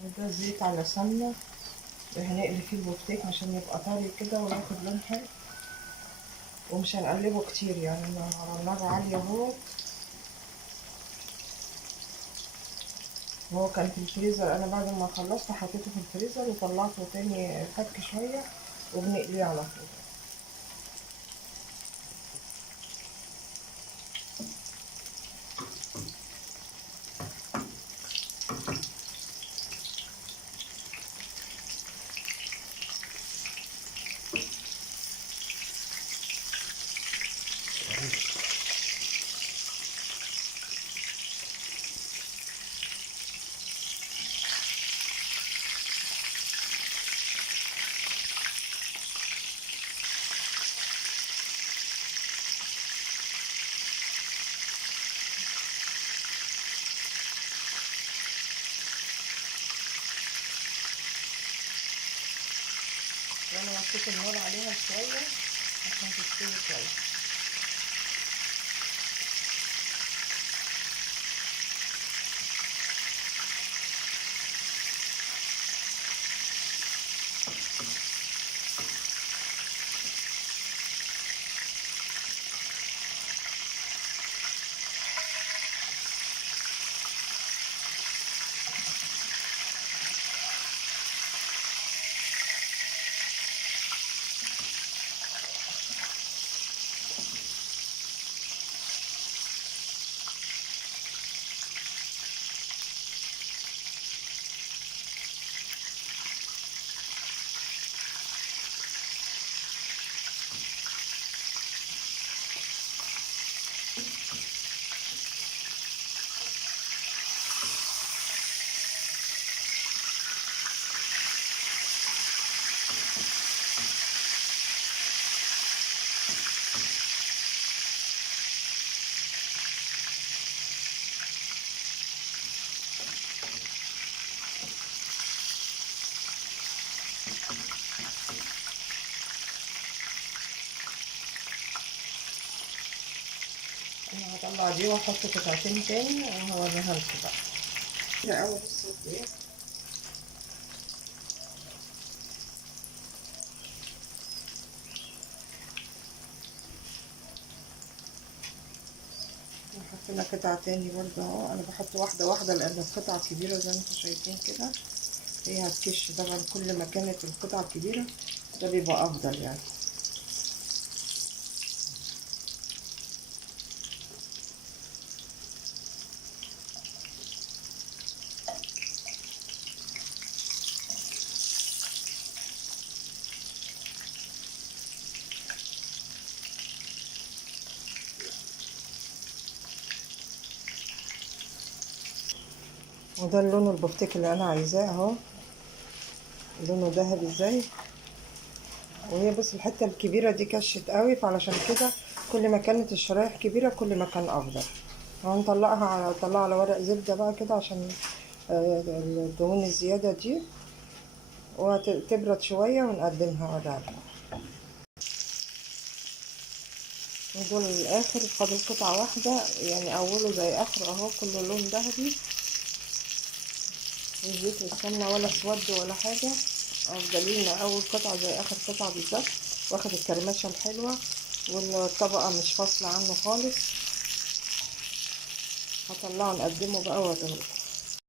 وده زيت على سمنة، هنقلي فيه البفتيك عشان يبقى طري كده وياخد لون حلو، ومش هنقلبه كتير يعني، على نار عالية اهوت. هو كان في الفريزر، انا بعد ما خلصت حطيته في الفريزر وطلعته تاني فك شوية وبنقليه على طول. وانا وطيت النار عليها شوية عشان تستوي كويس. انا هطلع دي واحط قطعتين تاني وهوريها لكم بقى. كده اول بصوا ايه، نحط لها قطعة تاني برضه اهو. انا بحط واحدة واحدة لان القطعة كبيرة زي ما انتم شايفين كده، هي هتكش طبعا. كل ما كانت القطعة كبيرة ده بيبقى افضل يعني. وده اللون البفتيك اللي انا عايزاه اهو، لونه ذهبي ازاي. وهي بس الحته الكبيره دي كشت قوي، فعلشان كده كل ما كانت الشرايح كبيره كل ما كان افضل. هنطلعها على ورق زبده بقى كده عشان الدهون الزياده دي، وتبرد شويه ونقدمها ورق. ودول الاخر فاضل قطعه واحده يعني، اوله زي اخره اهو، كله لون ذهبي، والزيت والسمنه ولا اسود ولا حاجه. افضلين اول قطعه زي اخر قطعه بالظبط، واخد الكرمشه الحلوه والطبقه مش فاصله عنه خالص. هطلعه نقدمه بقى واوريهولكم.